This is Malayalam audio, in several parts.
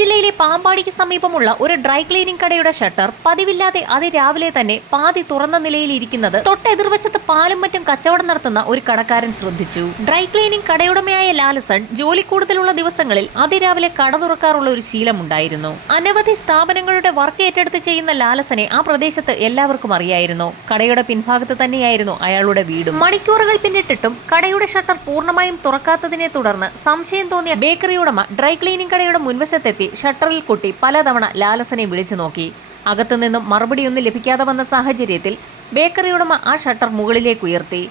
ജില്ലയിലെ പാമ്പാടിക്ക് സമീപമുള്ള ഒരു ഡ്രൈ ക്ലീനിംഗ് കടയുടെ ഷട്ടർ പതിവില്ലാതെ അതിരാവിലെ തന്നെ പാതി തുറന്ന നിലയിലിരിക്കുന്നത് തൊട്ടെതിർവശത്ത് പാലും മറ്റും കച്ചവടം നടത്തുന്ന ഒരു കടക്കാരൻ ശ്രദ്ധിച്ചു. ഡ്രൈ ക്ലീനിംഗ് കടയുടമയായ ലാലസൺ ജോലി കൂടുതലുള്ള ദിവസങ്ങളിൽ അതിരാവിലെ കട തുറക്കാറുള്ള ഒരു ശീലമുണ്ടായിരുന്നു. അനവധി സ്ഥാപനങ്ങളുടെ വർക്ക് ഏറ്റെടുത്ത് ചെയ്യുന്ന ലാലസനെ ആ പ്രദേശത്ത് എല്ലാവർക്കും അറിയായിരുന്നു. കടയുടെ പിൻഭാഗത്ത് തന്നെയായിരുന്നു അയാളുടെ വീടും. മണിക്കൂറുകൾ പിന്നിട്ടിട്ടും കടയുടെ ഷട്ടർ പൂർണ്ണമായും തുറക്കാത്തതിനെ തുടർന്ന് സംശയം തോന്നിയ ബേക്കറി ഉടമ ഡ്രൈ ക്ലീനിംഗ് കടയുടെ മുൻവശത്തെത്തി ഷട്ടറിൽ കൊട്ടി പലതവണ ലാലസനെ വിളിച്ചു നോക്കി. അകത്തുനിന്നും മറുപടിയൊന്നും ലഭിക്കാതെ വന്ന സാഹചര്യത്തിൽ ബേക്കറി ഉടമ ആ ഷട്ടർ മുകളിലേക്ക് ഉയർത്തി.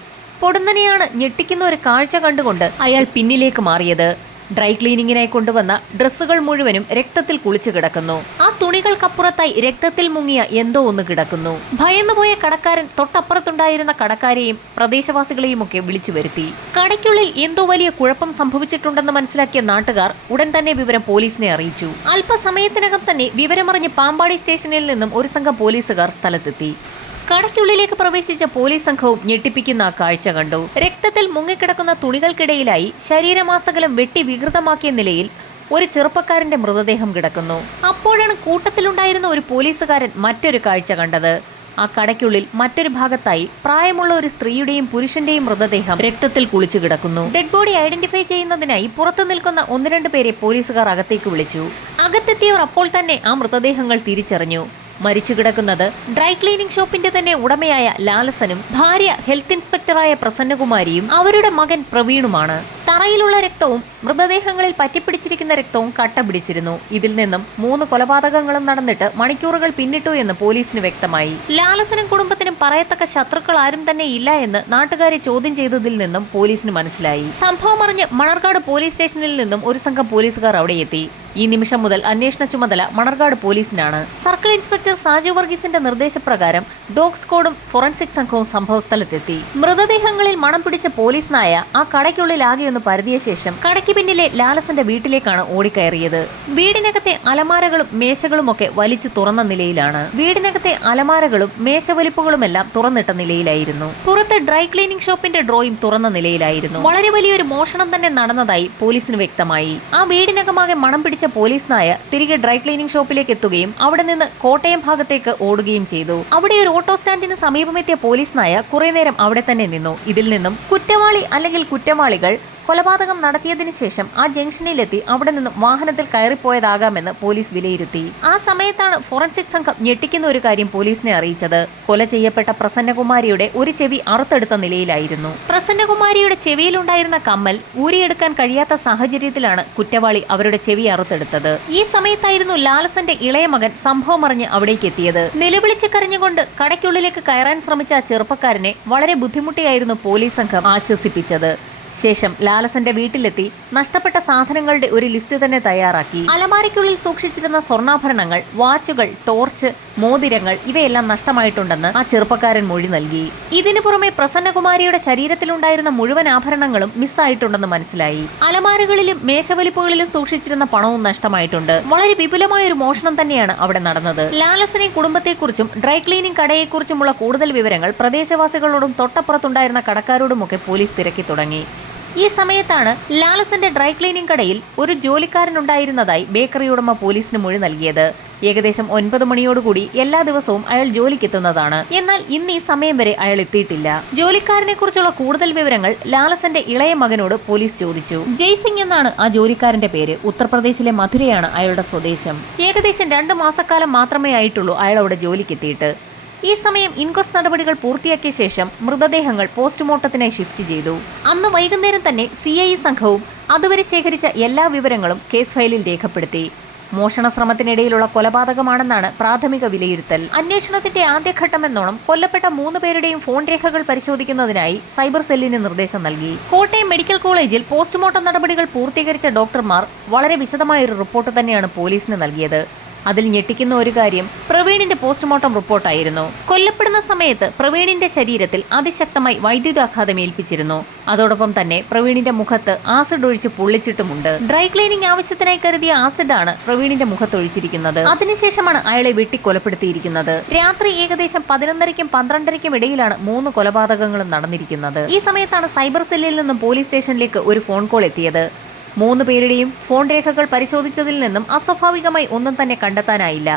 പൊടുന്നനെയാണ് ഞെട്ടിക്കുന്ന ഒരു കാഴ്ച കണ്ടുകൊണ്ട് അയാൾ പിന്നിലേക്ക് മാറിയത്. ഡ്രൈ ക്ലീനിങ്ങിനായി കൊണ്ടുവന്ന ഡ്രസ്സുകൾ മുഴുവനും രക്തത്തിൽ കുളിച്ചു കിടക്കുന്നു. ആ തുണികൾക്കപ്പുറത്തായി രക്തത്തിൽ മുങ്ങിയ എന്തോ ഒന്ന് കിടക്കുന്നു. ഭയന്നുപോയ കടക്കാരൻ തൊട്ടപ്പുറത്തുണ്ടായിരുന്ന കടക്കാരെയും പ്രദേശവാസികളെയും ഒക്കെ വിളിച്ചു വരുത്തി. കടയ്ക്കുള്ളിൽ എന്തോ വലിയ കുഴപ്പം സംഭവിച്ചിട്ടുണ്ടെന്ന് മനസ്സിലാക്കിയ നാട്ടുകാർ ഉടൻ തന്നെ വിവരം പോലീസിനെ അറിയിച്ചു. അല്പസമയത്തിനകം തന്നെ വിവരമറിഞ്ഞ് പാമ്പാടി സ്റ്റേഷനിൽ നിന്നും ഒരു സംഘം പോലീസുകാർ സ്ഥലത്തെത്തി. കടയ്ക്കുള്ളിലേക്ക് പ്രവേശിച്ച പോലീസ് സംഘവും ഞെട്ടിപ്പിക്കുന്ന ആ കാഴ്ച കണ്ടു. രക്തത്തിൽ മുങ്ങിക്കിടക്കുന്ന തുണികൾക്കിടയിലായി ശരീരമാസകലം വെട്ടി വികൃതമാക്കിയ നിലയിൽ ഒരു ചെറുപ്പക്കാരന്റെ മൃതദേഹം കിടക്കുന്നു. അപ്പോഴാണ് കൂട്ടത്തിലുണ്ടായിരുന്ന ഒരു പോലീസുകാരൻ മറ്റൊരു കാഴ്ച കണ്ടത്. ആ കടയ്ക്കുള്ളിൽ മറ്റൊരു ഭാഗത്തായി പ്രായമുള്ള ഒരു സ്ത്രീയുടെയും പുരുഷന്റെയും മൃതദേഹം രക്തത്തിൽ കുളിച്ചു കിടക്കുന്നു. ഡെഡ് ബോഡി ഐഡന്റിഫൈ ചെയ്യുന്നതിനായി പുറത്തു നിൽക്കുന്ന 1-2 പേരെ പോലീസുകാർ അകത്തേക്ക് വിളിച്ചു. അകത്തെത്തിയവർ അപ്പോൾ തന്നെ ആ മൃതദേഹങ്ങൾ തിരിച്ചറിഞ്ഞു. മരിച്ചു കിടക്കുന്നത് ഡ്രൈ ക്ലീനിംഗ് ഷോപ്പിന്റെ തന്നെ ഉടമയായ ലാലസനും ഭാര്യ ഹെൽത്ത് ഇൻസ്പെക്ടറായ പ്രസന്നകുമാരിയും അവരുടെ മകൻ പ്രവീണുമാണ്. തറയിലുള്ള രക്തവും മൃതദേഹങ്ങളിൽ പറ്റിപ്പിടിച്ചിരിക്കുന്ന രക്തവും കട്ട പിടിച്ചിരുന്നു. ഇതിൽ നിന്നും 3 കൊലപാതകങ്ങളും നടന്നിട്ട് മണിക്കൂറുകൾ പിന്നിട്ടു എന്ന് പോലീസിന് വ്യക്തമായി. ലാലസനും കുടുംബത്തിനും പറയത്തക്ക ശത്രുക്കൾ ആരും തന്നെ ഇല്ല എന്ന് നാട്ടുകാരെ ചോദ്യം ചെയ്തതിൽ നിന്നും പോലീസിന് മനസ്സിലായി. സംഭവം അറിഞ്ഞ് മണർകാട് പോലീസ് സ്റ്റേഷനിൽ നിന്നും ഒരു സംഘം പോലീസുകാർ അവിടെ എത്തി. ഈ നിമിഷം മുതൽ അന്വേഷണ ചുമതല മണർകാട് പോലീസിനാണ്. സർക്കിൾ ഇൻസ്പെക്ടർ സാജു വർഗീസിന്റെ നിർദ്ദേശപ്രകാരം ഡോഗ് സ്ക്വാഡും ഫോറൻസിക് സംഘവും സംഭവസ്ഥലത്തെത്തി. മൃതദേഹങ്ങളിൽ മണം പിടിച്ച പോലീസ് നായ ആ കടയ്ക്കുള്ളിൽ ആകെയൊന്ന് പരതിയ ശേഷം കടയ്ക്ക് പിന്നിലെ ലാലസന്റെ വീട്ടിലേക്കാണ് ഓടിക്കയറിയത്. വീടിനകത്തെ അലമാരകളും മേശകളും ഒക്കെ വലിച്ചു തുറന്ന നിലയിലാണ്. വീടിനകത്തെ അലമാരകളും മേശവലിപ്പുകളുമെല്ലാം തുറന്നിട്ട നിലയിലായിരുന്നു. പുറത്ത് ഡ്രൈ ക്ലീനിംഗ് ഷോപ്പിന്റെ ഡ്രോയും തുറന്ന നിലയിലായിരുന്നു. വളരെ വലിയൊരു മോഷണം തന്നെ നടന്നതായി പോലീസിന് വ്യക്തമായി. ആ വീടിനകമാകെ മണം പിടിച്ച പോലീസ് നായ തിരികെ ഡ്രൈ ക്ലീനിംഗ് ഷോപ്പിലേക്ക് എത്തുകയും അവിടെ നിന്ന് കോട്ടയം ഭാഗത്തേക്ക് ഓടുകയും ചെയ്തു. അവിടെ ഒരു ഓട്ടോ സ്റ്റാൻഡിന് സമീപമെത്തിയ പോലീസ് നായ കുറെ നേരം അവിടെ തന്നെ നിന്നു. ഇതിൽ നിന്നും കുറ്റവാളി അല്ലെങ്കിൽ കുറ്റവാളികൾ കൊലപാതകം നടത്തിയതിനു ശേഷം ആ ജംഗ്ഷനിലെത്തി അവിടെ നിന്നും വാഹനത്തിൽ കയറിപ്പോയതാകാമെന്ന് പോലീസ് വിലയിരുത്തി. ആ സമയത്താണ് ഫോറൻസിക് സംഘം ഞെട്ടിക്കുന്ന ഒരു കാര്യം പോലീസിനെ അറിയിച്ചത്. കൊല ചെയ്യപ്പെട്ട പ്രസന്നകുമാരിയുടെ ഒരു ചെവി അറുത്തെടുത്ത നിലയിലായിരുന്നു. പ്രസന്നകുമാരിയുടെ ചെവിയിലുണ്ടായിരുന്ന കമ്മൽ ഊരിയെടുക്കാൻ കഴിയാത്ത സാഹചര്യത്തിലാണ് കുറ്റവാളി അവരുടെ ചെവി അറുത്തെടുത്തത്. ഈ സമയത്തായിരുന്നു ലാലസന്റെ ഇളയ മകൻ സംഭവം അറിഞ്ഞ് അവിടേക്ക് എത്തിയത്. നിലവിളിച്ച് കരഞ്ഞുകൊണ്ട് കടയ്ക്കുള്ളിലേക്ക് കയറാൻ ശ്രമിച്ച ആ ചെറുപ്പക്കാരനെ വളരെ ബുദ്ധിമുട്ടിയായിരുന്നു പോലീസ് സംഘം ആശ്വസിപ്പിച്ചത്. ശേഷം ലാലസന്റെ വീട്ടിലെത്തി നഷ്ടപ്പെട്ട സാധനങ്ങളുടെ ഒരു ലിസ്റ്റ് തന്നെ തയ്യാറാക്കി. അലമാരയ്ക്കുള്ളിൽ സൂക്ഷിച്ചിരുന്ന സ്വർണ്ണാഭരണങ്ങൾ, വാച്ചുകൾ, ടോർച്ച്, മോതിരങ്ങൾ ഇവയെല്ലാം നഷ്ടമായിട്ടുണ്ടെന്ന് ആ ചെറുപ്പക്കാരൻ മൊഴി നൽകി. ഇതിനു പുറമെ പ്രസന്നകുമാരിയുടെ ശരീരത്തിലുണ്ടായിരുന്ന മുഴുവൻ ആഭരണങ്ങളും മിസ്സായിട്ടുണ്ടെന്ന് മനസ്സിലായി. അലമാരകളിലും മേശവലിപ്പുകളിലും സൂക്ഷിച്ചിരുന്ന പണവും നഷ്ടമായിട്ടുണ്ട്. വളരെ വിപുലമായ ഒരു മോഷണം തന്നെയാണ് അവിടെ നടന്നത്. ലാലസനെ കുടുംബത്തെക്കുറിച്ചും ഡ്രൈ ക്ലീനിംഗ് കടയെക്കുറിച്ചുമുള്ള കൂടുതൽ വിവരങ്ങൾ പ്രദേശവാസികളോടും തൊട്ടപ്പുറത്തുണ്ടായിരുന്ന കടക്കാരോടുമൊക്കെ പോലീസ് തിരക്കി തുടങ്ങി. ഈ സമയത്താണ് ലാലസന്റെ ഡ്രൈ ക്ലീനിംഗ് കടയിൽ ഒരു ജോലിക്കാരൻ ഉണ്ടായിരുന്നതായി ബേക്കറി ഉടമ പോലീസിന് മൊഴി നൽകിയത്. ഏകദേശം 9 മണിയോടുകൂടി എല്ലാ ദിവസവും അയാൾ ജോലിക്കെത്തുന്നതാണ്. എന്നാൽ ഇന്ന് ഈ സമയം വരെ അയാൾ എത്തിയിട്ടില്ല. ജോലിക്കാരനെ കുറിച്ചുള്ള കൂടുതൽ വിവരങ്ങൾ ലാലസന്റെ ഇളയ മകനോട് പോലീസ് ചോദിച്ചു. ജയ്സിംഗ് എന്നാണ് ആ ജോലിക്കാരന്റെ പേര്. ഉത്തർപ്രദേശിലെ മധുരയാണ് അയാളുടെ സ്വദേശം. ഏകദേശം 2 മാസക്കാലം മാത്രമേ ആയിട്ടുള്ളൂ അയാൾ അവിടെ ജോലിക്കെത്തിയിട്ട്. ഈ സമയം ഇൻക്വസ്റ്റ് നടപടികൾ പൂർത്തിയാക്കിയ ശേഷം മൃതദേഹങ്ങൾ പോസ്റ്റ്മോർട്ടത്തിനായി ഷിഫ്റ്റ് ചെയ്തു. അന്ന് വൈകുന്നേരം തന്നെ CI സംഘവും അതുവരെ ശേഖരിച്ച എല്ലാ വിവരങ്ങളും കേസ് ഫയലിൽ രേഖപ്പെടുത്തി. മോഷണ ശ്രമത്തിനിടയിലുള്ള കൊലപാതകമാണെന്നാണ് പ്രാഥമിക വിലയിരുത്തൽ. അന്വേഷണത്തിന്റെ ആദ്യഘട്ടമെന്നോണം കൊല്ലപ്പെട്ട 3 പേരുടെയും ഫോൺ രേഖകൾ പരിശോധിക്കുന്നതിനായി സൈബർ സെല്ലിന് നിർദ്ദേശം നൽകി. കോട്ടയം മെഡിക്കൽ കോളേജിൽ പോസ്റ്റ്മോർട്ടം നടപടികൾ പൂർത്തീകരിച്ച ഡോക്ടർമാർ വളരെ വിശദമായ ഒരു റിപ്പോർട്ട് തന്നെയാണ് പോലീസിന് നൽകിയത്. അതിൽ ഞെട്ടിക്കുന്ന ഒരു കാര്യം പ്രവീണിന്റെ പോസ്റ്റ്മോർട്ടം റിപ്പോർട്ടായിരുന്നു. കൊല്ലപ്പെടുന്ന സമയത്ത് പ്രവീണിന്റെ ശരീരത്തിൽ അതിശക്തമായി വൈദ്യുതാഘാതം ഏൽപ്പിച്ചിരുന്നു. അതോടൊപ്പം തന്നെ പ്രവീണിന്റെ മുഖത്ത് ആസിഡ് ഒഴിച്ച് പൊള്ളിച്ചിട്ടുമുണ്ട്. ഡ്രൈ ക്ലീനിംഗ് ആവശ്യത്തിനായി കരുതിയ ആസിഡാണ് പ്രവീണിന്റെ മുഖത്തൊഴിച്ചിരിക്കുന്നത്. അതിനുശേഷമാണ് അയാളെ വെട്ടി കൊലപ്പെടുത്തിയിരിക്കുന്നത്. രാത്രി ഏകദേശം 11:30ക്കും 12:30ക്കും ഇടയിലാണ് 3 കൊലപാതകങ്ങളും നടന്നിരിക്കുന്നത്. ഈ സമയത്താണ് സൈബർ സെല്ലിൽ നിന്നും പോലീസ് സ്റ്റേഷനിലേക്ക് ഒരു ഫോൺ കോൾ എത്തിയത്. 3 പേരുടെയും ഫോൺ രേഖകൾ പരിശോധിച്ചതിൽ നിന്നും അസ്വാഭാവികമായി ഒന്നും തന്നെ കണ്ടെത്താനായില്ല.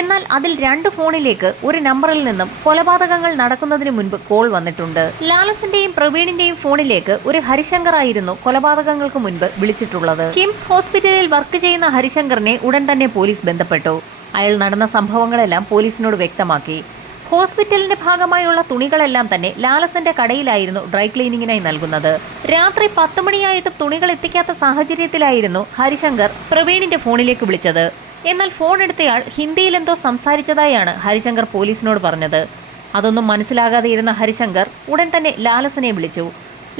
എന്നാൽ അതിൽ 2 ഫോണിലേക്ക് ഒരു നമ്പറിൽ നിന്നും കൊലപാതകങ്ങൾ നടക്കുന്നതിന് മുൻപ് കോൾ വന്നിട്ടുണ്ട്. ലാലസിന്റെയും പ്രവീണിന്റെയും ഫോണിലേക്ക് ഒരു ഹരിശങ്കർ ആയിരുന്നു കൊലപാതകങ്ങൾക്ക് മുൻപ് വിളിച്ചിട്ടുള്ളത്. കിംസ് ഹോസ്പിറ്റലിൽ വർക്ക് ചെയ്യുന്ന ഹരിശങ്കറിനെ ഉടൻ തന്നെ പോലീസ് ബന്ധപ്പെട്ടു. അയാൾ നടന്ന സംഭവങ്ങളെല്ലാം പോലീസിനോട് വ്യക്തമാക്കി. ഹോസ്പിറ്റലിന്റെ ഭാഗമായുള്ള തുണികളെല്ലാം തന്നെ ലാലസിന്റെ കടയിലായിരുന്നു ഡ്രൈ ക്ലീനിങ്ങിനായി നൽകുന്നത്. രാത്രി 10 മണിയായിട്ടും തുണികൾ എത്തിക്കാത്ത സാഹചര്യത്തിലായിരുന്നു ഹരിശങ്കർ പ്രവീണിന്റെ ഫോണിലേക്ക് വിളിച്ചത്. എന്നാൽ ഫോൺ എടുത്തയാൾ ഹിന്ദിയിൽ എന്തോ സംസാരിച്ചതായാണ് ഹരിശങ്കർ പോലീസിനോട് പറഞ്ഞത്. അതൊന്നും മനസ്സിലാകാതെ ഇരുന്ന ഹരിശങ്കർ ഉടൻ തന്നെ ലാലസിനെ വിളിച്ചു.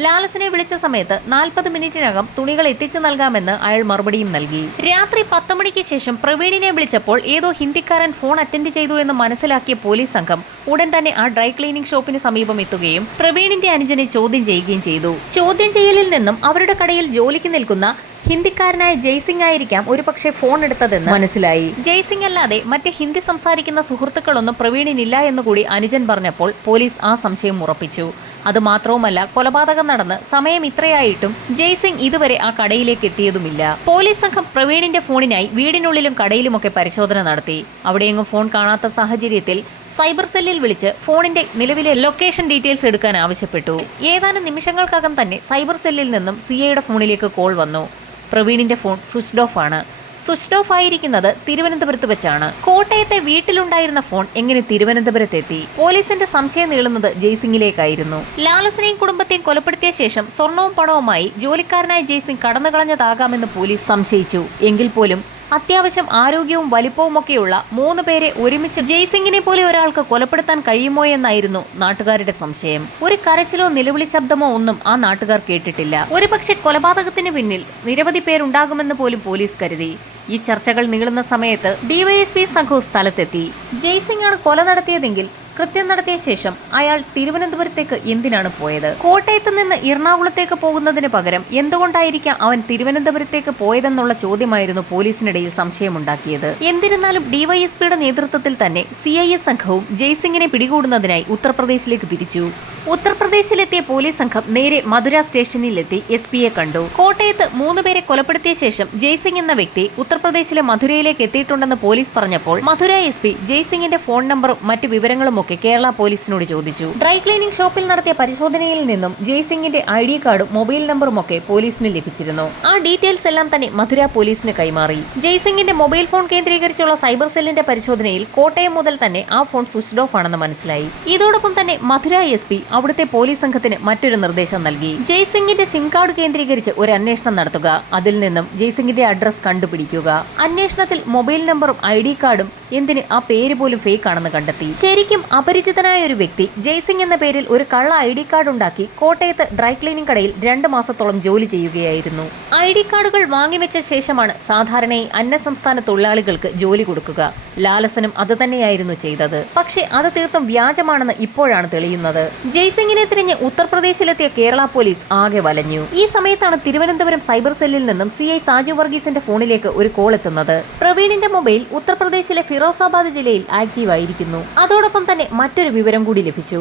ലാലസിനെ വിളിച്ച സമയത്ത് 40 മിനിറ്റിനകം തുണികൾ എത്തിച്ചു നൽകാമെന്ന് അയാൾ മറുപടിയും നൽകി. രാത്രി 10 മണിക്ക് ശേഷം പ്രവീണിനെ വിളിച്ചപ്പോൾ ഏതോ ഹിന്ദിക്കാരൻ ഫോൺ അറ്റൻഡ് ചെയ്തു എന്ന് മനസ്സിലാക്കിയ പോലീസ് സംഘം ഉടൻ തന്നെ ആ ഡ്രൈ ക്ലീനിംഗ് ഷോപ്പിന് സമീപം എത്തുകയും പ്രവീണിന്റെ അനുജനെ ചോദ്യം ചെയ്യുകയും ചെയ്തു. ചോദ്യം ചെയ്യലിൽ നിന്നും അവരുടെ കടയിൽ ജോലിക്ക് നിൽക്കുന്ന ഹിന്ദിക്കാരനായ ജയ്സിംഗ് ആയിരിക്കാം ഒരുപക്ഷെ ഫോൺ എടുത്തതെന്ന് മനസ്സിലായി. ജയ്സിംഗ് അല്ലാതെ മറ്റ് ഹിന്ദി സംസാരിക്കുന്ന സുഹൃത്തുക്കളൊന്നും പ്രവീണിനില്ല എന്നുകൂടി അനുജൻ പറഞ്ഞപ്പോൾ പോലീസ് ആ സംശയം ഉറപ്പിച്ചു. അതുമാത്രവുമല്ല, കൊലപാതകം നടന്ന് സമയം ഇത്രയായിട്ടും ജയ്സിംഗ് ഇതുവരെ ആ കടയിലേക്ക് എത്തിയതുമില്ല. പോലീസ് സംഘം പ്രവീണിന്റെ ഫോണിനായി വീടിനുള്ളിലും കടയിലുമൊക്കെ പരിശോധന നടത്തി. അവിടെയെങ്ങും ഫോൺ കാണാത്ത സാഹചര്യത്തിൽ സൈബർ സെല്ലിൽ വിളിച്ച് ഫോണിന്റെ നിലവിലെ ലൊക്കേഷൻ ഡീറ്റെയിൽസ് എടുക്കാൻ ആവശ്യപ്പെട്ടു. ഏതാനും നിമിഷങ്ങൾക്കകം തന്നെ സൈബർ സെല്ലിൽ നിന്നും സിഐയുടെ ഫോണിലേക്ക് കോൾ വന്നു. പ്രവീണിന്റെ ഫോൺ സ്വിച്ച്ഡ് ഓഫ് ആണ്. സ്വിച്ച്ഡ് ഓഫ് ആയിരിക്കുന്നത് തിരുവനന്തപുരത്ത് വെച്ചാണ്. കോട്ടയത്തെ വീട്ടിലുണ്ടായിരുന്ന ഫോൺ എങ്ങനെ തിരുവനന്തപുരത്തെത്തി? പോലീസിന്റെ സംശയം നീളുന്നത് ജയ്സിംഗിലേക്കായിരുന്നു. ലാലസിനെയും കുടുംബത്തെയും കൊലപ്പെടുത്തിയ ശേഷം സ്വർണവും പണവുമായി ജോലിക്കാരനായ ജയ്സിംഗ് കടന്നുകളഞ്ഞതാകാമെന്ന് പോലീസ് സംശയിച്ചു. എങ്കിൽ പോലും അത്യാവശ്യം ആരോഗ്യവും വലിപ്പവുമൊക്കെയുള്ള 3 പേരെ ഒരുമിച്ച് ജയ്സിംഗിനെ പോലെ ഒരാൾക്ക് കൊലപ്പെടുത്താൻ കഴിയുമോ എന്നായിരുന്നു നാട്ടുകാരുടെ സംശയം. ഒരു കരച്ചിലോ നിലവിളി ശബ്ദമോ ഒന്നും ആ നാട്ടുകാർ കേട്ടിട്ടില്ല. ഒരുപക്ഷെ കൊലപാതകത്തിന് പിന്നിൽ നിരവധി പേരുണ്ടാകുമെന്ന് പോലും പോലീസ് കരുതി. ഈ ചർച്ചകൾ നീളുന്ന സമയത്ത് ഡിവൈഎസ്പി സംഘവും സ്ഥലത്തെത്തി. ജയ്സിംഗ് ആണ് കൊല നടത്തിയതെങ്കിൽ കൃത്യം നടത്തിയ ശേഷം അയാൾ തിരുവനന്തപുരത്തേക്ക് എന്തിനാണ് പോയത്? കോട്ടയത്ത് നിന്ന് എറണാകുളത്തേക്ക് പോകുന്നതിന് പകരം എന്തുകൊണ്ടായിരിക്കാം അവൻ തിരുവനന്തപുരത്തേക്ക് പോയതെന്നുള്ള ചോദ്യമായിരുന്നു പോലീസിനിടയിൽ സംശയമുണ്ടാക്കിയത്. എന്നിരുന്നാലും ഡിവൈഎസ്പിയുടെ നേതൃത്വത്തിൽ തന്നെ CIS സംഘവും ജയ്സിംഗിനെ പിടികൂടുന്നതിനായി ഉത്തർപ്രദേശിലേക്ക് തിരിച്ചു. ഉത്തർപ്രദേശിലെത്തിയ പോലീസ് സംഘം നേരെ മധുര സ്റ്റേഷനിലെത്തി SP-യെ കണ്ടു. കോട്ടയത്ത് 3 പേരെ കൊലപ്പെടുത്തിയ ശേഷം ജയ്സിംഗ് എന്ന വ്യക്തി ഉത്തർപ്രദേശിലെ മധുരയിലേക്ക് എത്തിയിട്ടുണ്ടെന്ന് പോലീസ് പറഞ്ഞപ്പോൾ മധുര SP ജയ്സിംഗിന്റെ ഫോൺ നമ്പറും മറ്റു വിവരങ്ങളുമൊക്കെ കേരള പോലീസിനോട് ചോദിച്ചു. ഡ്രൈ ക്ലീനിംഗ് ഷോപ്പിൽ നടത്തിയ പരിശോധനയിൽ നിന്നും ജയ്സിംഗിന്റെ ID കാർഡും മൊബൈൽ നമ്പറുമൊക്കെ പോലീസിന് ലഭിച്ചിരുന്നു. ആ ഡീറ്റെയിൽസ് എല്ലാം തന്നെ മധുര പോലീസിന് കൈമാറി. ജയ്സിംഗിന്റെ മൊബൈൽ ഫോൺ കേന്ദ്രീകരിച്ചുള്ള സൈബർ സെല്ലിന്റെ പരിശോധനയിൽ കോട്ടയം മുതൽ തന്നെ ആ ഫോൺ സ്വിച്ച്ഡ് ഓഫ് ആണെന്ന് മനസ്സിലായി. ഇതോടൊപ്പം തന്നെ മധുര SP അവിടുത്തെ പോലീസ് സംഘത്തിന് മറ്റൊരു നിർദ്ദേശം നൽകി. ജയ്സിംഗിന്റെ സിം കാർഡ് കേന്ദ്രീകരിച്ച് ഒരു അന്വേഷണം നടത്തുക. അതിൽ നിന്നും ജയ്സിംഗിന്റെ അഡ്രസ് കണ്ടുപിടിക്കുക. അന്വേഷണത്തിൽ മൊബൈൽ നമ്പറും ID കാർഡും എന്തിന് ആ പേര് പോലും ഫേക്ക് ആണെന്ന് കണ്ടെത്തി. ശരിക്കും അപരിചിതനായ ഒരു വ്യക്തി ജയ്സിംഗ് എന്ന പേരിൽ ഒരു കള്ള ID കാർഡ് ഉണ്ടാക്കി കോട്ടയത്ത് ഡ്രൈ ക്ലീനിംഗ് കടയിൽ 2 മാസത്തോളം ജോലി ചെയ്യുകയായിരുന്നു. ID കാർഡുകൾ വാങ്ങിവെച്ച ശേഷമാണ് സാധാരണയായി അന്യസംസ്ഥാന തൊഴിലാളികൾക്ക് ജോലി കൊടുക്കുക. ലാലസനും അത് തന്നെയായിരുന്നു ചെയ്തത്. പക്ഷേ അത് തീർത്തും വ്യാജമാണെന്ന് ഇപ്പോഴാണ് തെളിയുന്നത്. ജയ്സിംഗിനെ തിരിഞ്ഞ് ഉത്തർപ്രദേശിലെത്തിയ കേരള പോലീസ് ആകെ വലഞ്ഞു. ഈ സമയത്താണ് തിരുവനന്തപുരം സൈബർ സെല്ലിൽ നിന്നും CI സാജു വർഗീസിന്റെ ഫോണിലേക്ക് ഒരു കോൾ എത്തുന്നത്. പ്രവീണിന്റെ മൊബൈൽ ഉത്തർപ്രദേശിലെ ഫിറോസാബാദ് ജില്ലയിൽ ആക്റ്റീവ് ആയിരിക്കുന്നു. അതോടൊപ്പം തന്നെ മറ്റൊരു വിവരം കൂടി ലഭിച്ചു.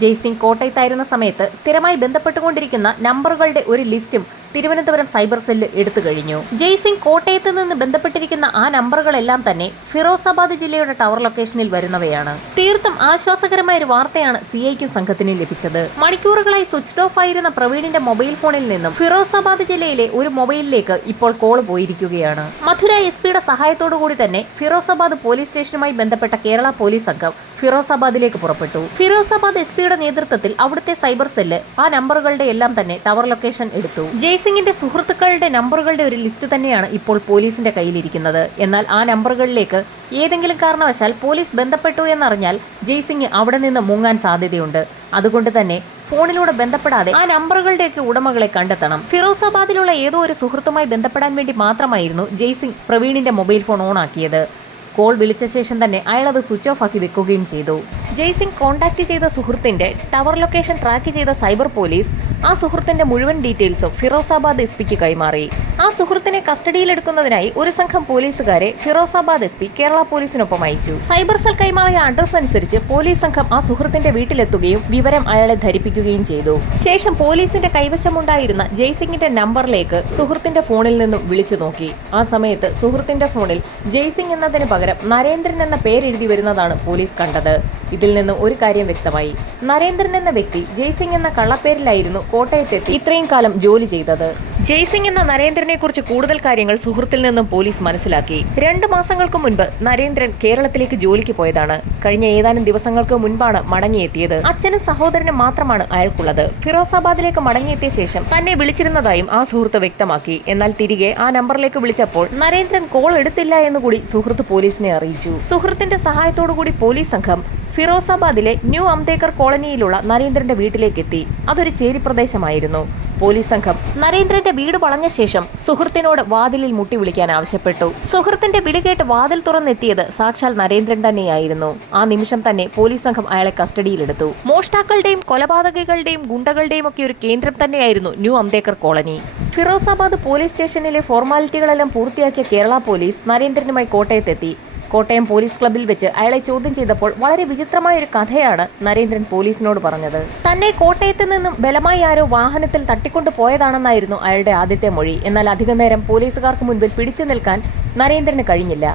ജയ്സിംഗ് കോട്ടയത്തായിരുന്ന സമയത്ത് സ്ഥിരമായി ബന്ധപ്പെട്ടുകൊണ്ടിരിക്കുന്ന നമ്പറുകളുടെ ഒരു ലിസ്റ്റും തിരുവനന്തപുരം സൈബർ സെല്ല് എടുത്തു കഴിഞ്ഞു. ജയ്സിംഗ് കോട്ടയത്ത് നിന്ന് ബന്ധപ്പെട്ടിരിക്കുന്ന ആ നമ്പറുകളെല്ലാം തന്നെ ഫിറോസാബാദ് ജില്ലയുടെ ടവർ ലൊക്കേഷനിൽ വരുന്നവയാണ്. തീർത്തും ആശ്വാസകരമായ ഒരു വാർത്തയാണ് CIക്കും സംഘത്തിന് ലഭിച്ചത്. മണിക്കൂറുകളായി സ്വിച്ച്ഡ് ഓഫ് ആയിരുന്ന പ്രവീണിന്റെ മൊബൈൽ ഫോണിൽ നിന്നും ഫിറോസാബാദ് ജില്ലയിലെ ഒരു മൊബൈലിലേക്ക് ഇപ്പോൾ കോൾ പോയിരിക്കുകയാണ്. മധുര SP-യുടെ സഹായത്തോടുകൂടി തന്നെ ഫിറോസാബാദ് പോലീസ് സ്റ്റേഷനുമായി ബന്ധപ്പെട്ട കേരള പോലീസ് സംഘം ഫിറോസാബാദിലേക്ക് പുറപ്പെട്ടു. ഫിറോസാബാദ് SP-യുടെ നേതൃത്വത്തിൽ അവിടുത്തെ സൈബർ സെല്ല് ആ നമ്പറുകളുടെ എല്ലാം തന്നെ ടവർ ലൊക്കേഷൻ എടുത്തു. ജയ്സിംഗിന്റെ സുഹൃത്തുക്കളുടെ നമ്പറുകളുടെ ഒരു ലിസ്റ്റ് തന്നെയാണ് ഇപ്പോൾ പോലീസിന്റെ കയ്യിലിരിക്കുന്നത്. എന്നാൽ ആ നമ്പറുകളിലേക്ക് ഏതെങ്കിലും കാരണവശാൽ പോലീസ് ബന്ധപ്പെട്ടു എന്നറിഞ്ഞാൽ ജയ്സിംഗ് അവിടെ നിന്ന് മുങ്ങാൻ സാധ്യതയുണ്ട്. അതുകൊണ്ട് തന്നെ ഫോണിലൂടെ ബന്ധപ്പെടാതെ ആ നമ്പറുകളുടെയൊക്കെ ഉടമകളെ കണ്ടെത്തണം. ഫിറോസാബാദിലുള്ള ഏതോ ഒരു സുഹൃത്തുമായി ബന്ധപ്പെടാൻ വേണ്ടി മാത്രമായിരുന്നു ജയ്സിംഗ് പ്രവീണിന്റെ മൊബൈൽ ഫോൺ ഓൺ ആക്കിയത്. കോൾ വിളിച്ച ശേഷം തന്നെ അയാൾ അത് സ്വിച്ച് ഓഫ് ആക്കി വെക്കുകയും ചെയ്തു. ജയ്സിംഗ് കോൺടാക്ട് ചെയ്ത സുഹൃത്തിന്റെ ടവർ ലൊക്കേഷൻ ട്രാക്ക് ചെയ്ത സൈബർ പോലീസ് ആ സുഹൃത്തിന്റെ മുഴുവൻ ഡീറ്റെയിൽസും ഫിറോസാബാദ് എസ് പിക്ക് കൈമാറി. ആ സുഹൃത്തിനെ കസ്റ്റഡിയിലെടുക്കുന്നതിനായി ഒരു സംഘം പോലീസുകാരെ ഫിറോസാബാദ് എസ് പി കേരള പോലീസിനൊപ്പം അയച്ചു. സൈബർ സെൽ കൈമാറിയ അഡ്രസ് അനുസരിച്ച് പോലീസ് സംഘം ആ സുഹൃത്തിന്റെ വീട്ടിലെത്തുകയും വിവരം അയാളെ ധരിപ്പിക്കുകയും ചെയ്തു. ശേഷം പോലീസിന്റെ കൈവശമുണ്ടായിരുന്ന ജയ്സിംഗിന്റെ നമ്പറിലേക്ക് സുഹൃത്തിന്റെ ഫോണിൽ നിന്നും വിളിച്ചു നോക്കി. ആ സമയത്ത് സുഹൃത്തിന്റെ ഫോണിൽ ജയ്സിംഗ് എന്നതിന് പകരം നരേന്ദ്രൻ എന്ന പേരെഴുതി വരുന്നതാണ് പോലീസ് കണ്ടത്. ഇതിൽ നിന്ന് ഒരു കാര്യം വ്യക്തമായി. നരേന്ദ്രൻ എന്ന വ്യക്തി ജയ്സിംഗ് എന്ന കള്ളപ്പേരിലായിരുന്നു കോട്ടയത്തെത്തി ഇത്രയും കാലം ജോലി ചെയ്തത്. ജയ്സിംഗ് എന്ന നരേന്ദ്രനെ കുറിച്ച് കൂടുതൽ കാര്യങ്ങൾ സുഹൃത്തിൽ നിന്നും പോലീസ് മനസ്സിലാക്കി. 2 മാസങ്ങൾക്ക് മുൻപ് നരേന്ദ്രൻ കേരളത്തിലേക്ക് ജോലിക്ക് പോയതാണ്. കഴിഞ്ഞ ഏതാനും ദിവസങ്ങൾക്ക് മുൻപാണ് മടങ്ങിയെത്തിയത്. അച്ഛനും സഹോദരനും മാത്രമാണ് അയാൾക്കുള്ളത്. ഫിറോസാബാദിലേക്ക് മടങ്ങിയെത്തിയ ശേഷം തന്നെ വിളിച്ചിരുന്നതായും ആ സുഹൃത്ത് വ്യക്തമാക്കി. എന്നാൽ തിരികെ ആ നമ്പറിലേക്ക് വിളിച്ചപ്പോൾ നരേന്ദ്രൻ കോൾ എടുത്തില്ല എന്നുകൂടി സുഹൃത്ത് പോലീസിനെ അറിയിച്ചു. സുഹൃത്തിന്റെ സഹായത്തോടുകൂടി പോലീസ് സംഘം ഫിറോസാബാദിലെ ന്യൂ അംതേക്കർ കോളനിയിലുള്ള നരേന്ദ്രന്റെ വീട്ടിലേക്കെത്തി. അതൊരു ചേരി പ്രദേശമായിരുന്നു. പോലീസ് സംഘം നരേന്ദ്രന്റെ വീട് വളഞ്ഞ ശേഷം സുഹൃത്തിനോട് വാതിലിൽ മുട്ടി വിളിക്കാൻ ആവശ്യപ്പെട്ടു. സുഹൃത്തിന്റെ വിളി കേട്ട് വാതിൽ തുറന്നെത്തിയത് സാക്ഷാൽ നരേന്ദ്രൻ തന്നെയായിരുന്നു. ആ നിമിഷം തന്നെ പോലീസ് സംഘം അയാളെ കസ്റ്റഡിയിലെടുത്തു. മോഷ്ടാക്കളുടെയും കൊലപാതകികളുടെയും ഗുണ്ടകളുടെയും ഒക്കെ ഒരു കേന്ദ്രം തന്നെയായിരുന്നു ന്യൂ അംതേക്കർ കോളനി. ഫിറോസാബാദ് പോലീസ് സ്റ്റേഷനിലെ ഫോർമാലിറ്റികളെല്ലാം പൂർത്തിയാക്കിയ കേരള പോലീസ് നരേന്ദ്രനുമായി കോട്ടയത്തെത്തി. കോട്ടയം പോലീസ് ക്ലബ്ബിൽ വെച്ച് അയാളെ ചോദ്യം ചെയ്തപ്പോൾ വളരെ വിചിത്രമായ ഒരു കഥയാണ് നരേന്ദ്രൻ പോലീസിനോട് പറഞ്ഞത്. തന്നെ കോട്ടയത്ത് നിന്നും ബലമായി ആരോ വാഹനത്തിൽ തട്ടിക്കൊണ്ടു പോയതാണെന്നായിരുന്നു അയാളുടെ ആദ്യത്തെ മൊഴി. എന്നാൽ അധികം നേരം പോലീസുകാർക്ക് മുൻപിൽ പിടിച്ചു നിൽക്കാൻ നരേന്ദ്രന് കഴിഞ്ഞില്ല.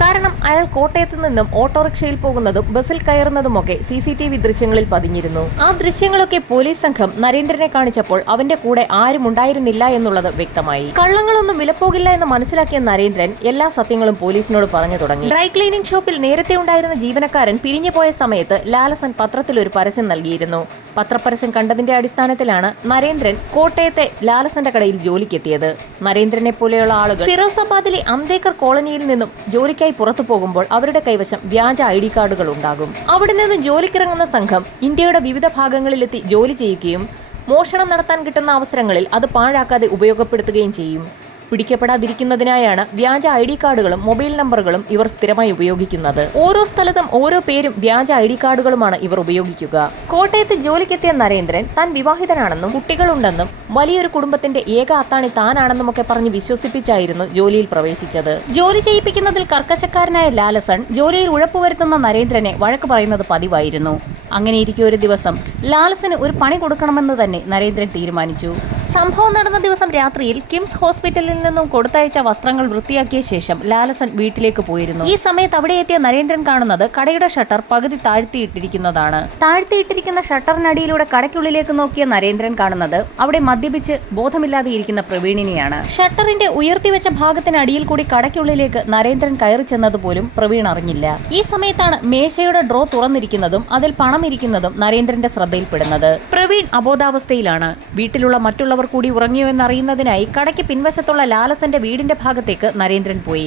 കാരണം അയാൾ കോട്ടയത്ത് നിന്നും ഓട്ടോറിക്ഷയിൽ പോകുന്നതും ബസ്സിൽ കയറുന്നതുമൊക്കെ CCTV ദൃശ്യങ്ങളിൽ പതിഞ്ഞിരുന്നു. ആ ദൃശ്യങ്ങളൊക്കെ പോലീസ് സംഘം നരേന്ദ്രനെ കാണിച്ചപ്പോൾ അവന്റെ കൂടെ ആരും ഉണ്ടായിരുന്നില്ല എന്നുള്ളത് വ്യക്തമായി. കള്ളങ്ങളൊന്നും വിലപ്പോകില്ല എന്ന് മനസ്സിലാക്കിയ നരേന്ദ്രൻ എല്ലാ സത്യങ്ങളും പോലീസിനോട് പറഞ്ഞു തുടങ്ങി. ഡ്രൈ ക്ലീനിംഗ് ഷോപ്പിൽ നേരത്തെ ഉണ്ടായിരുന്ന ജീവനക്കാരൻ പിരിഞ്ഞു പോയ സമയത്ത് ലാലസൻ പത്രത്തിൽ ഒരു പരസ്യം നൽകിയിരുന്നു. പത്രപരസ്യം കണ്ടതിന്റെ അടിസ്ഥാനത്തിലാണ് നരേന്ദ്രൻ കോട്ടയത്തെ ലാലസന്റെ കടയിൽ ജോലിക്കെത്തിയത്. നരേന്ദ്രനെ പോലെയുള്ള ആളുകൾ ഫിറോസാബാദിലെ അംതേക്കർ കോളനിയിൽ നിന്നും ജോലിക്കായി പുറത്തു പോകുമ്പോൾ അവരുടെ കൈവശം വ്യാജ ID കാർഡുകൾ ഉണ്ടാകും. അവിടെ നിന്ന് ജോലിക്കിറങ്ങുന്ന സംഘം ഇന്ത്യയുടെ വിവിധ ഭാഗങ്ങളിലെത്തി ജോലി ചെയ്യുകയും മോഷണം നടത്താൻ കിട്ടുന്ന അവസരങ്ങളിൽ അത് പാഴാക്കാതെ ഉപയോഗപ്പെടുത്തുകയും ചെയ്യും. പിടിക്കപ്പെടാതിരിക്കുന്നതിനായാണ് വ്യാജ ID കാർഡുകളും മൊബൈൽ നമ്പറുകളും ഇവർ സ്ഥിരമായി ഉപയോഗിക്കുന്നത്. ഓരോ സ്ഥലത്തും ഓരോ പേരും വ്യാജ ID കാർഡുകളുമാണ് ഇവർ ഉപയോഗിക്കുക. കോട്ടയത്ത് ജോലിക്കെത്തിയ നരേന്ദ്രൻ താൻ വിവാഹിതനാണെന്നും കുട്ടികളുണ്ടെന്നും വലിയൊരു കുടുംബത്തിന്റെ ഏക അത്താണി താനാണെന്നുമൊക്കെ പറഞ്ഞ് വിശ്വസിപ്പിച്ചായിരുന്നു ജോലിയിൽ പ്രവേശിച്ചത്. ജോലി ചെയ്യിപ്പിക്കുന്നതിൽ കർക്കശക്കാരനായ ലാലസൺ ജോലിയിൽ ഉഴപ്പുവരുത്തുന്ന നരേന്ദ്രനെ വഴക്ക് പറയുന്നത് പതിവായിരുന്നു. അങ്ങനെയിരിക്കെ ഒരു ദിവസം ലാലസന് ഒരു പണി കൊടുക്കണമെന്ന് തന്നെ നരേന്ദ്രൻ തീരുമാനിച്ചു. സംഭവം നടന്ന ദിവസം രാത്രിയിൽ കിംസ് ഹോസ്പിറ്റലിൽ നിന്നും കൊടുത്തയച്ച വസ്ത്രങ്ങൾ വൃത്തിയാക്കിയ ശേഷം ലാലസൻ വീട്ടിലേക്ക് പോയിരുന്നു. ഈ സമയത്ത് അവിടെ എത്തിയ നരേന്ദ്രൻ കാണുന്നത് കടയുടെ ഷട്ടർ പകുതി താഴ്ത്തിയിട്ടിരിക്കുന്നതാണ്. താഴ്ത്തിയിട്ടിരിക്കുന്ന ഷട്ടറിനടിയിലൂടെ കടയ്ക്കുള്ളിലേക്ക് നോക്കിയ നരേന്ദ്രൻ കാണുന്നത് അവിടെ മദ്യപിച്ച് ബോധമില്ലാതെ ഇരിക്കുന്ന പ്രവീണിനെയാണ്. ഷട്ടറിന്റെ ഉയർത്തിവെച്ച ഭാഗത്തിനടിയിൽ കൂടി കടയ്ക്കുള്ളിലേക്ക് നരേന്ദ്രൻ കയറി ചെന്നതുപോലും പ്രവീൺ അറിഞ്ഞില്ല. ഈ സമയത്താണ് മേശയുടെ ഡ്രോ തുറന്നിരിക്കുന്നതും അതിൽ പണം ഇരിക്കുന്നതും നരേന്ദ്രന്റെ ശ്രദ്ധയിൽപ്പെടുന്നത്. പ്രവീൺ അബോധാവസ്ഥയിലാണ്. വീട്ടിലുള്ള മറ്റുള്ളവർ കൂടി ഉറങ്ങിയോ എന്നറിയുന്നതിനായി കടയ്ക്ക് പിൻവശത്തുള്ള ലാലസന്റെ വീടിന്റെ ഭാഗത്തേക്ക് നരേന്ദ്രൻ പോയി.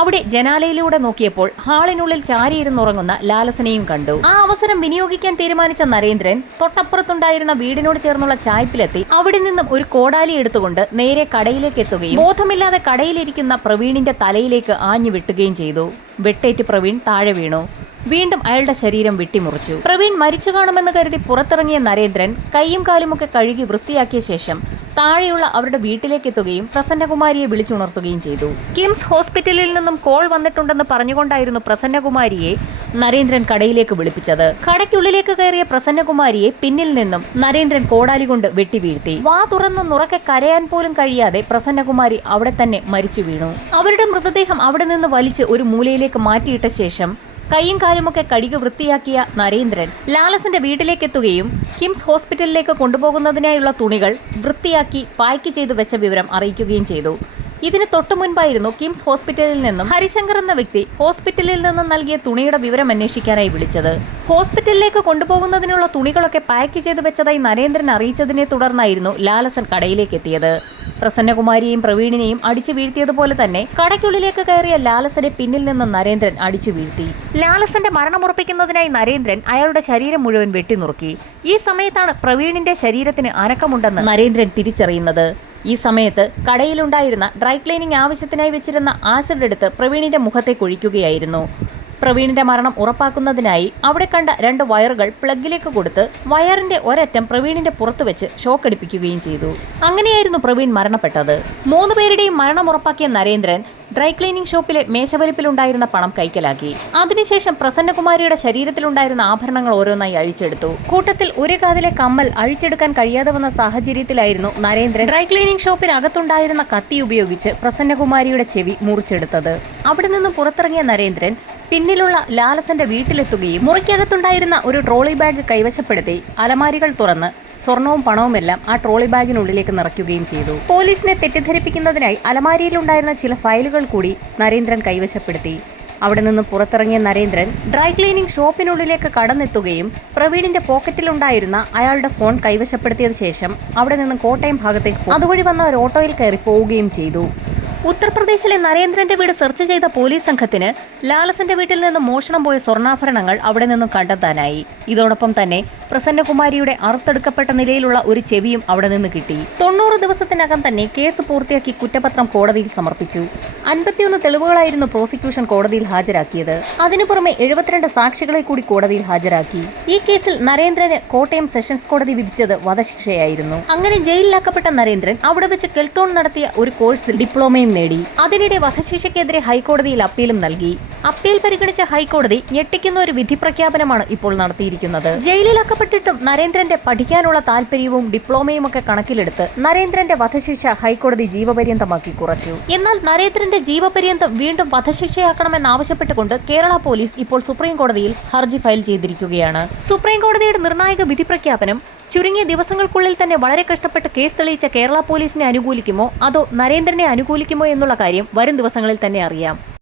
അവിടെ ജനാലയിലൂടെ നോക്കിയപ്പോൾ ഹാളിനുള്ളിൽ ചാരിയിരുന്നുറങ്ങുന്ന ലാലസനെയും കണ്ടു. ആ അവസരം വിനിയോഗിക്കാൻ തീരുമാനിച്ച നരേന്ദ്രൻ തൊട്ടപ്പുറത്തുണ്ടായിരുന്ന വീടിനോട് ചേർന്നുള്ള ചായ്പിലെത്തി അവിടെ നിന്നും ഒരു കോടാലി എടുത്തുകൊണ്ട് നേരെ കടയിലേക്ക് എത്തുകയും ബോധമില്ലാതെ കടയിലിരിക്കുന്ന പ്രവീണിന്റെ തലയിലേക്ക് ആഞ്ഞു വെട്ടുകയും ചെയ്തു. വെട്ടേറ്റ് പ്രവീൺ താഴെ വീണു. വീണ്ടും അയാളുടെ ശരീരം വെട്ടിമുറിച്ചു. പ്രവീൺ മരിച്ചു കാണുമെന്ന് കരുതി പുറത്തിറങ്ങിയ നരേന്ദ്രൻ കൈയും കാലുമൊക്കെ കഴുകി വൃത്തിയാക്കിയ ശേഷം താഴെയുള്ള അവരുടെ വീട്ടിലേക്ക് എത്തുകയും പ്രസന്നകുമാരിയെ വിളിച്ചുണർത്തുകയും ചെയ്തു. കിംസ് ഹോസ്പിറ്റലിൽ നിന്നും കോൾ വന്നിട്ടുണ്ടെന്ന് പറഞ്ഞുകൊണ്ടായിരുന്നു പ്രസന്നകുമാരിയെ നരേന്ദ്രൻ കടയിലേക്ക് വിളിപ്പിച്ചത്. കടയ്ക്കുള്ളിലേക്ക് കയറിയ പ്രസന്നകുമാരിയെ പിന്നിൽ നിന്നും നരേന്ദ്രൻ കോടാലി കൊണ്ട് വെട്ടി വീഴ്ത്തി. വാ തുറന്നുറക്കെ കരയാൻ പോലും കഴിയാതെ പ്രസന്നകുമാരി അവിടെ തന്നെ മരിച്ചു വീണു. അവരുടെ മൃതദേഹം അവിടെ നിന്ന് വലിച്ച് ഒരു മൂലയിലേക്ക് മാറ്റിയിട്ട ശേഷം കൈയും കാലുമൊക്കെ കഴുകി വൃത്തിയാക്കിയ നരേന്ദ്രൻ ലാലസന്റെ വീട്ടിലേക്ക് എത്തുകയും കിംസ് ഹോസ്പിറ്റലിലേക്ക് കൊണ്ടുപോകുന്നതിനായുള്ള തുണികൾ വൃത്തിയാക്കി പായ്ക്ക് ചെയ്തു വെച്ച വിവരം അറിയിക്കുകയും ചെയ്തു. ഇതിന് തൊട്ടു മുൻപായിരുന്നു കിംസ് ഹോസ്പിറ്റലിൽ നിന്നും ഹരിശങ്കർ എന്ന വ്യക്തി ഹോസ്പിറ്റലിൽ നിന്നും നൽകിയ തുണിയുടെ വിവരം അന്വേഷിക്കാനായി വിളിച്ചത്. ഹോസ്പിറ്റലിലേക്ക് കൊണ്ടുപോകുന്നതിനുള്ള തുണികളൊക്കെ പാക്ക് ചെയ്ത് വെച്ചതായി നരേന്ദ്രൻ അറിയിച്ചതിനെ തുടർന്നായിരുന്നു ലാലസൻ കടയിലേക്ക് എത്തിയത്. പ്രസന്നകുമാരിയെയും പ്രവീണിനെയും അടിച്ചു വീഴ്ത്തിയതുപോലെ തന്നെ കടയ്ക്കുള്ളിലേക്ക് കയറിയ ലാലസനെ പിന്നിൽ നിന്ന് നരേന്ദ്രൻ അടിച്ചു വീഴ്ത്തി. ലാലസന്റെ മരണമുറപ്പിക്കുന്നതിനായി നരേന്ദ്രൻ അയാളുടെ ശരീരം മുഴുവൻ വെട്ടിനുറുക്കി. ഈ സമയത്താണ് പ്രവീണിന്റെ ശരീരത്തിന് അനക്കമുണ്ടെന്ന് നരേന്ദ്രൻ തിരിച്ചറിയുന്നത്. ഈ സമയത്ത് കടയിലുണ്ടായിരുന്ന ഡ്രൈ ക്ലീനിംഗ് ആവശ്യത്തിനായി വെച്ചിരുന്ന ആസിഡ് എടുത്ത് പ്രവീണിന്റെ മുഖത്തെ കുഴിക്കുകയായിരുന്നു. പ്രവീണിന്റെ മരണം ഉറപ്പാക്കുന്നതിനായി അവിടെ കണ്ട 2 വയറുകൾ പ്ലഗിലേക്ക് കൊടുത്ത് വയറിന്റെ ഒരറ്റം പ്രവീണിന്റെ പുറത്ത് വെച്ച് ഷോക്കടിപ്പിക്കുകയും ചെയ്തു. അങ്ങനെയായിരുന്നു പ്രവീൺ മരണപ്പെട്ടത്. 3 പേരുടെയും മരണം ഉറപ്പാക്കിയ നരേന്ദ്രൻ ഡ്രൈ ക്ലീനിംഗ് ഷോപ്പിലെ മേശവലിപ്പിലുണ്ടായിരുന്ന പണം കൈക്കലാക്കി. അതിനുശേഷം പ്രസന്നകുമാരിയുടെ ശരീരത്തിലുണ്ടായിരുന്ന ആഭരണങ്ങൾ ഓരോന്നായി അഴിച്ചെടുത്തു. കൂട്ടത്തിൽ ഒരു കാതിലെ കമ്മൽ അഴിച്ചെടുക്കാൻ കഴിയാതെ വന്ന സാഹചര്യത്തിലായിരുന്നു നരേന്ദ്രൻ ഡ്രൈ ക്ലീനിംഗ് ഷോപ്പിനകത്തുണ്ടായിരുന്ന കത്തി ഉപയോഗിച്ച് പ്രസന്നകുമാരിയുടെ ചെവി മുറിച്ചെടുത്തത്. അവിടെ നിന്നും പുറത്തിറങ്ങിയ നരേന്ദ്രൻ പിന്നിലുള്ള ലാലസന്റെ വീട്ടിലെത്തുകയും മുറിക്കകത്തുണ്ടായിരുന്ന ഒരു ട്രോളി ബാഗ് കൈവശപ്പെടുത്തി അലമാരികൾ തുറന്ന് സ്വർണവും പണവുമെല്ലാം ആ ട്രോളി ബാഗിനുള്ളിലേക്ക് നിറയ്ക്കുകയും ചെയ്തു. പോലീസിനെ തെറ്റിദ്ധരിപ്പിക്കുന്നതിനായി അലമാരിയിലുണ്ടായിരുന്ന ചില ഫയലുകൾ കൂടി നരേന്ദ്രൻ കൈവശപ്പെടുത്തി. അവിടെ നിന്ന് പുറത്തിറങ്ങിയ നരേന്ദ്രൻ ഡ്രൈ ക്ലീനിംഗ് ഷോപ്പിനുള്ളിലേക്ക് കടന്നെത്തുകയും പ്രവീണിന്റെ പോക്കറ്റിലുണ്ടായിരുന്ന അയാളുടെ ഫോൺ കൈവശപ്പെടുത്തിയത് ശേഷം അവിടെ നിന്ന് കോട്ടയം ഭാഗത്തേക്ക് അതുവഴി വന്ന ഒരു ഓട്ടോയിൽ കയറി പോവുകയും ചെയ്തു. ഉത്തർപ്രദേശിലെ നരേന്ദ്രന്റെ വീട് സെർച്ച് ചെയ്ത പോലീസ് സംഘത്തിന് ലാലസന്റെ വീട്ടിൽ നിന്ന് മോഷണം പോയ സ്വർണ്ണാഭരണങ്ങൾ അവിടെ നിന്നും കണ്ടെത്താനായി. ഇതോടൊപ്പം തന്നെ പ്രസന്നകുമാരിയുടെ അറുത്തെടുക്കപ്പെട്ട നിലയിലുള്ള ഒരു ചെവിയും അവിടെ നിന്ന് കിട്ടി. 90 ദിവസത്തിനകം തന്നെ കേസ് പൂർത്തിയാക്കി കുറ്റപത്രം കോടതിയിൽ സമർപ്പിച്ചു. 51 തെളിവുകളായിരുന്നു പ്രോസിക്യൂഷൻ കോടതിയിൽ ഹാജരാക്കിയത്. അതിനു പുറമെ 72 സാക്ഷികളെ കൂടി കോടതിയിൽ ഹാജരാക്കി. ഈ കേസിൽ നരേന്ദ്രന് കോട്ടയം സെഷൻസ് കോടതി വിധിച്ചത് വധശിക്ഷയായിരുന്നു. അങ്ങനെ ജയിലിലാക്കപ്പെട്ട നരേന്ദ്രൻ അവിടെ വെച്ച് കെൽട്ടോൺ നടത്തിയ ഒരു കോഴ്സിൽ ഡിപ്ലോമയും നേടി. അതിനിടെ വധശിക്ഷയ്ക്കെതിരെ ഹൈക്കോടതിയിൽ അപ്പീലും നൽകി. അപ്പീൽ പരിഗണിച്ച ഹൈക്കോടതി ഞെട്ടിക്കുന്ന ഒരു വിധി പ്രഖ്യാപനമാണ് ഇപ്പോൾ നടത്തിയിരിക്കുന്നത്. ജയിലിലാക്കപ്പെട്ടിട്ടും നരേന്ദ്രന്റെ പഠിക്കാനുള്ള താല്പര്യവും ഡിപ്ലോമയും ഒക്കെ കണക്കിലെടുത്ത് നരേന്ദ്രന്റെ വധശിക്ഷ ഹൈക്കോടതി ജീവപര്യന്തമാക്കി കുറച്ചു. എന്നാൽ നരേന്ദ്രന്റെ ജീവപര്യന്തം വീണ്ടും വധശിക്ഷയാക്കണമെന്നാവശ്യപ്പെട്ടുകൊണ്ട് കേരള പോലീസ് ഇപ്പോൾ സുപ്രീം കോടതിയിൽ ഹർജി ഫയൽ ചെയ്തിരിക്കുകയാണ്. സുപ്രീം കോടതിയുടെ നിർണായക വിധി പ്രഖ്യാപനം ചുരുങ്ങിയ ദിവസങ്ങൾക്കുള്ളിൽ തന്നെ വളരെ കഷ്ടപ്പെട്ട് കേസ് തെളിയിച്ച കേരള പോലീസിനെ അനുകൂലിക്കുമോ അതോ നരേന്ദ്രനെ അനുകൂലിക്കുമോ എന്നുള്ള കാര്യം വരും ദിവസങ്ങളിൽ തന്നെ അറിയാം.